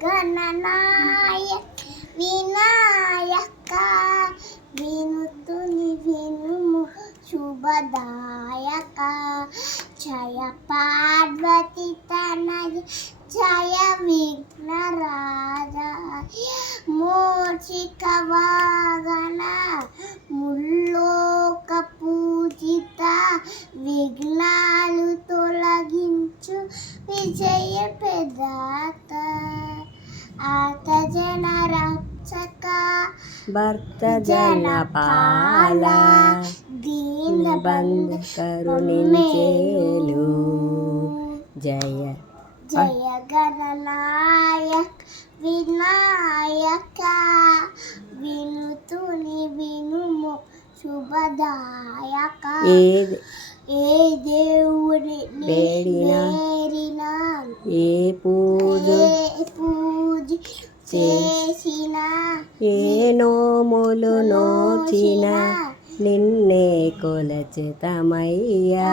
గణనాయక వినాయక వినుతుని వినుము శుభదాయక జయ పార్వతి తనయ జయ విఘ్నరాజ మూషిక వాగన ముల్లోక పూజిత విఘ్నాలు తొలగించు విజయ ప్రదాత ఆత జన రక్షక భర్త జనపాల దీన బంధు కరుణించేలు జయ జయ గణనాయక వినాయక వినుతుని వినుము శుభదాయక ఏ దేవుని వేడినా ఏ పూజ చేసిన ఏ నోములు నోచిన నిన్నే కొలచితమయ్యా